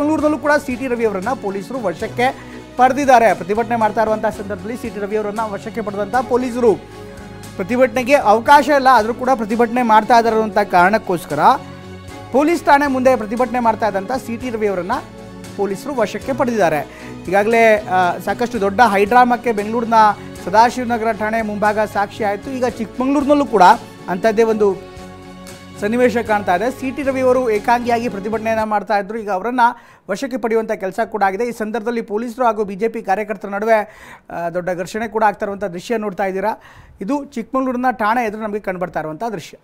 ಚಿಕ್ಕಮಗಳೂರಿನಲ್ಲೂ ಕೂಡ ಸಿ.ಟಿ. ರವಿ ಅವರನ್ನು ಪೊಲೀಸರು ವಶಕ್ಕೆ ಪಡೆದಿದ್ದಾರೆ. ಪ್ರತಿಭಟನೆ ಮಾಡ್ತಾ ಇರುವಂಥ ಸಂದರ್ಭದಲ್ಲಿ ಸಿ.ಟಿ. ರವಿ ಅವರನ್ನು ವಶಕ್ಕೆ ಪಡೆದಂಥ ಪೊಲೀಸರು ಪ್ರತಿಭಟನೆಗೆ ಅವಕಾಶ ಇಲ್ಲ, ಆದರೂ ಕೂಡ ಪ್ರತಿಭಟನೆ ಮಾಡ್ತಾ ಇದ್ದಾರೆ ಅನ್ನುವಂಥ ಕಾರಣಕ್ಕೋಸ್ಕರ ಪೊಲೀಸ್ ಠಾಣೆ ಮುಂದೆ ಪ್ರತಿಭಟನೆ ಮಾಡ್ತಾ ಇದ್ದಂಥ ಸಿ.ಟಿ. ರವಿ ಅವರನ್ನು ಪೊಲೀಸರು ವಶಕ್ಕೆ ಪಡೆದಿದ್ದಾರೆ. ಈಗಾಗಲೇ ಸಾಕಷ್ಟು ದೊಡ್ಡ ಹೈಡ್ರಾಮಕ್ಕೆ ಬೆಂಗಳೂರಿನ ಸದಾಶಿವನಗರ ಠಾಣೆ ಮುಂಭಾಗ ಸಾಕ್ಷಿ ಆಯಿತು. ಈಗ ಚಿಕ್ಕಮಗಳೂರಿನಲ್ಲೂ ಕೂಡ ಅಂಥದ್ದೇ ಒಂದು ಸನ್ನಿವೇಶ ಕಾಣ್ತಾ ಇದೆ. ಸಿ.ಟಿ. ರವಿ ಅವರು ಏಕಾಂಗಿಯಾಗಿ ಪ್ರತಿಭಟನೆಯನ್ನು ಮಾಡ್ತಾ ಇದ್ರು. ಈಗ ಅವರನ್ನು ವಶಕ್ಕೆ ಪಡೆಯುವಂಥ ಕೆಲಸ ಕೂಡ ಆಗಿದೆ. ಈ ಸಂದರ್ಭದಲ್ಲಿ ಪೊಲೀಸರು ಹಾಗೂ ಬಿಜೆಪಿ ಕಾರ್ಯಕರ್ತರ ನಡುವೆ ದೊಡ್ಡ ಘರ್ಷಣೆ ಕೂಡ ಆಗ್ತಾ ಇರುವಂಥ ದೃಶ್ಯ ನೋಡ್ತಾ ಇದ್ದೀರಾ. ಇದು ಚಿಕ್ಕಮಗಳೂರಿನ ಠಾಣೆ ಎದುರು ನಮಗೆ ಕಂಡುಬರ್ತಾ ಇರುವಂಥ ದೃಶ್ಯ.